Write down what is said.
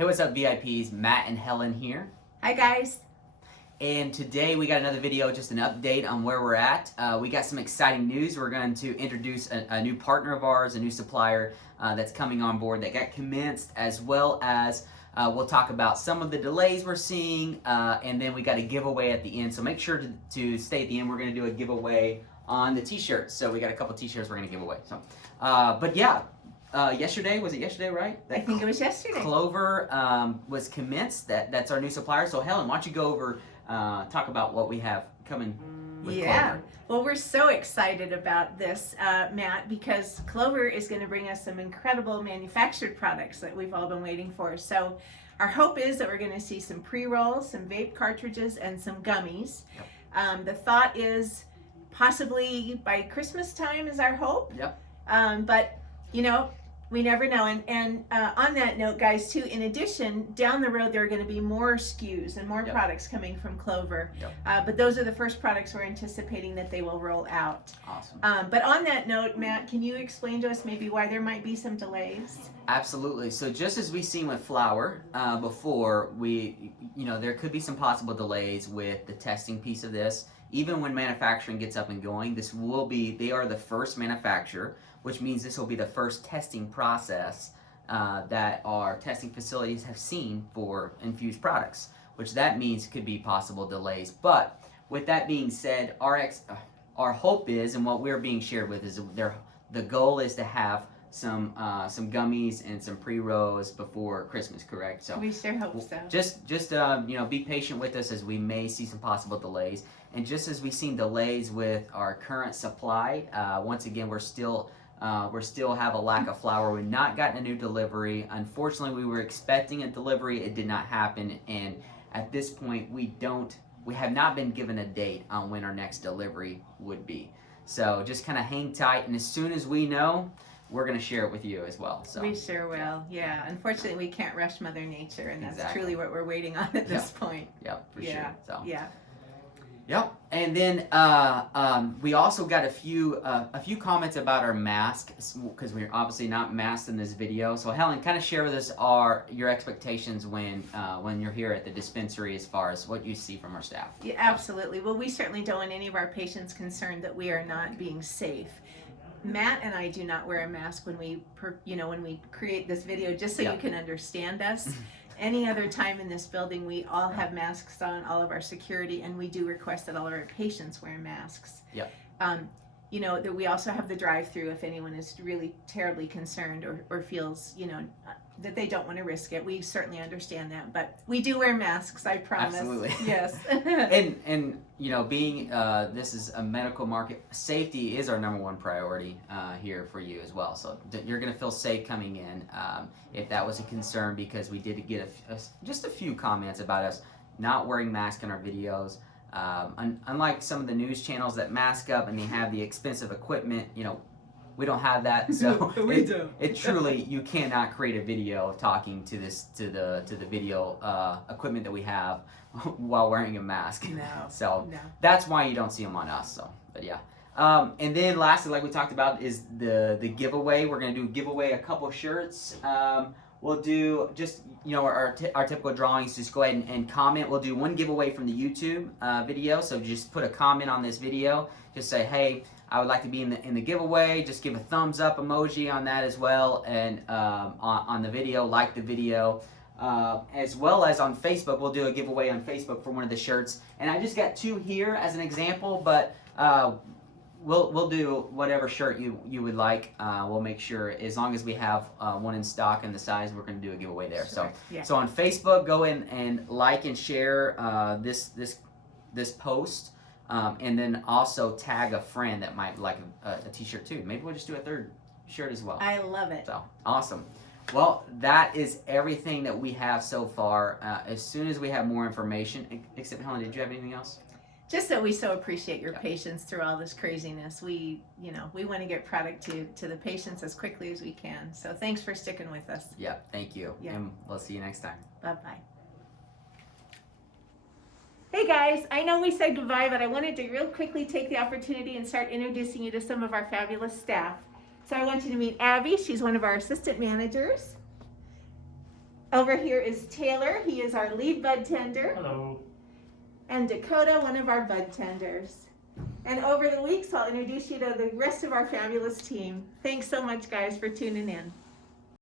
Hey, what's up, VIPs? Matt and Helen here. Hi, guys. And today we got another video, just an update on where we're at. We got some exciting news. We're going to introduce a new partner of ours, a new supplier that's coming on board that got commenced, as well as we'll talk about some of the delays we're seeing, and then we got a giveaway at the end. So make sure to stay at the end. We're going to do a giveaway on the t-shirts. So we got a couple t-shirts we're going to give away. So, but yeah. Yesterday, was it yesterday, right? I think it was yesterday. CLOVR was commenced. That's our new supplier. So Helen, why don't you go over, talk about what we have coming with CLOVR. Well, we're so excited about this, Matt, because CLOVR is going to bring us some incredible manufactured products that we've all been waiting for. So our hope is that we're going to see some pre-rolls, some vape cartridges, and some gummies. Yep. The thought is possibly by Christmas time is our hope. Yep. But, you know, we never know. And on that note, guys, too, in addition, down the road, there are going to be more SKUs and more Yep. products coming from CLOVR. Yep. But those are the first products we're anticipating that they will roll out. Awesome. But on that note, Matt, can you explain to us maybe why there might be some delays? Absolutely. So just as we've seen with flour before, there could be some possible delays with the testing piece of this. Even when manufacturing gets up and going, they are the first manufacturer, which means this will be the first testing process that our testing facilities have seen for infused products, which that means could be possible delays. But with that being said, our hope is, and what we're being shared with is the goal is to have some gummies and some pre-rolls before Christmas, correct? So We sure hope so. Just be patient with us as we may see some possible delays. And just as we've seen delays with our current supply, once again, we're still have a lack of flour. We've not gotten a new delivery. Unfortunately, we were expecting a delivery. It did not happen. And at this point, we have not been given a date on when our next delivery would be. So just kind of hang tight. And as soon as we know, we're going to share it with you as well. So We sure will, yeah. Unfortunately, we can't rush Mother Nature, and that's Exactly. truly what we're waiting on at this point. Yep, for Yeah, sure. So yeah. Yep, and then we also got a few comments about our mask, because we're obviously not masked in this video. So Helen, kind of share with us your expectations when you're here at the dispensary, as far as what you see from our staff. Yeah, absolutely. Well, we certainly don't want any of our patients concerned that we are not being safe. Matt and I do not wear a mask when we create this video, just so Yeah. you can understand us. Any other time in this building, we all have masks on, all of our security, and we do request that all of our patients wear masks. Yep. That we also have the drive-through if anyone is really terribly concerned or feels, that they don't want to risk it. We certainly understand that, but we do wear masks, I promise. Absolutely. Yes. and being this is a medical market, safety is our number one priority here for you as well. So you're going to feel safe coming in. If that was a concern, because we did get just a few comments about us not wearing masks in our videos. Unlike some of the news channels that mask up and they have the expensive equipment, we don't have that. So We don't. It truly, you cannot create a video talking to the video equipment that we have while wearing a mask. No. So No. that's why you don't see them on us. So, but yeah. And then lastly, like we talked about, is the giveaway. We're gonna do a giveaway, a couple shirts. We'll do just our typical drawings. Just go ahead and comment. We'll do one giveaway from the YouTube video. So just put a comment on this video. Just say, hey, I would like to be in the giveaway. Just give a thumbs up emoji on that as well, and on the video, like the video. As well as on Facebook, we'll do a giveaway on Facebook for one of the shirts. And I just got two here as an example, but we'll do whatever shirt you would like. We'll make sure, as long as we have one in stock and the size, we're going to do a giveaway there. Sure. So on Facebook, go in and like and share this post, and then also tag a friend that might like a t-shirt too. Maybe we'll just do a third shirt as well. I love it. So awesome. Well, that is everything that we have so far. As soon as we have more information, except Helen, did you have anything else? Just that we so appreciate your patience through all this craziness. We want to get product to the patients as quickly as we can. So thanks for sticking with us. Yeah, thank you. Yeah. And we'll see you next time. Bye-bye. Hey guys, I know we said goodbye, but I wanted to real quickly take the opportunity and start introducing you to some of our fabulous staff. So I want you to meet Abby. She's one of our assistant managers. Over here is Taylor. He is our lead bud tender. Hello. And Dakota, one of our bud tenders. And over the weeks, I'll introduce you to the rest of our fabulous team. Thanks so much, guys, for tuning in.